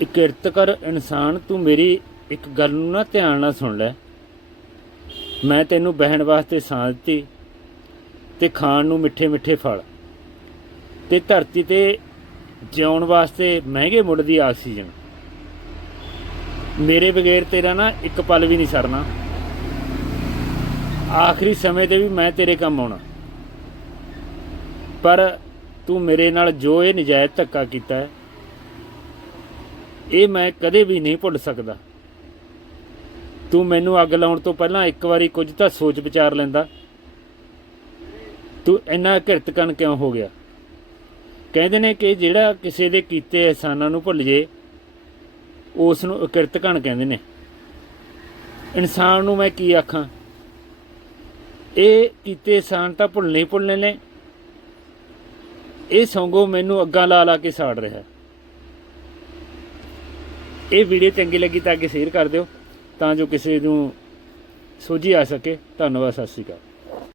ਇੱਕ ਕਿਰਤਕਰ ਇਨਸਾਨ, ਤੂੰ ਮੇਰੀ ਇੱਕ ਗੱਲ ਨੂੰ ਨਾ ਧਿਆਨ ਨਾਲ ਸੁਣ ਲੈ। ਮੈਂ ਤੈਨੂੰ ਬਹਿਣ ਵਾਸਤੇ ਸਾਂ ਦਿੱਤੀ ਤੇ ਖਾਣ ਨੂੰ ਮਿੱਠੇ ਮਿੱਠੇ ਫਲ। ਤੇ ਧਰਤੀ ਤੇ ਜਿਉਣ ਵਾਸਤੇ ਮਹਿੰਗੇ ਮੁੱਲ ਦੀ ਆਕਸੀਜਨ। ਮੇਰੇ ਬਗੈਰ ਤੇਰਾ ਨਾ ਇੱਕ ਪਲ ਵੀ ਨਹੀਂ ਸਰਨਾ। ਆਖਰੀ ਸਮੇਂ ਤੇ ਵੀ ਮੈਂ ਤੇਰੇ ਕੰਮ ਆਉਣਾ। ਪਰ ਤੂੰ ਮੇਰੇ ਨਾਲ ਜੋ ਇਹ ਨਜਾਇਜ਼ ਧੱਕਾ ਕੀਤਾ ਹੈ ਇਹ ਮੈਂ ਕਦੇ ਵੀ ਨਹੀਂ ਭੁੱਲ ਸਕਦਾ। ਤੂੰ ਮੈਨੂੰ ਅੱਗ ਲਾਉਣ ਤੋਂ ਪਹਿਲਾਂ ਇੱਕ ਵਾਰੀ ਕੁਝ ਤਾਂ ਸੋਚ ਵਿਚਾਰ ਲੈਂਦਾ। ਤੂੰ ਇੰਨਾ ਘਿਰਤਕਣ ਕਿਉਂ ਹੋ ਗਿਆ? ਕਹਿੰਦੇ ਨੇ ਕਿ ਜਿਹੜਾ ਕਿਸੇ ਦੇ ਕੀਤੇ ਅਹਿਸਾਨਾਂ ਨੂੰ ਭੁੱਲ ਜੇ ਉਸ ਨੂੰ ਕਿਰਤਕਣ ਕਹਿੰਦੇ ਨੇ। ਇਨਸਾਨ ਨੂੰ ਮੈਂ ਕੀ ਆਖਾਂ? ਇਹ ਕੀਤੇ ਅਹਿਸਾਨ ਤਾਂ ਭੁੱਲਣੇ ਹੀ ਭੁੱਲਣੇ ਨੇ। ਇਹ ਸੌਂਗੋ ਮੈਨੂੰ ਅੱਗਾ ਲਾ ਲਾ ਕੇ ਸਾੜ ਰਿਹਾ। ਇਹ ਵੀਡੀਓ ਚੰਗੀ ਲੱਗੀ ਤਾਂ ਅੱਗੇ ਸ਼ੇਅਰ ਕਰ ਦਿਓ, ਤਾਂ ਜੋ ਕਿਸੇ ਨੂੰ ਸੋਝੀ ਆ ਸਕੇ। ਧੰਨਵਾਦ, ਸਤਿ ਸ਼੍ਰੀ ਅਕਾਲ।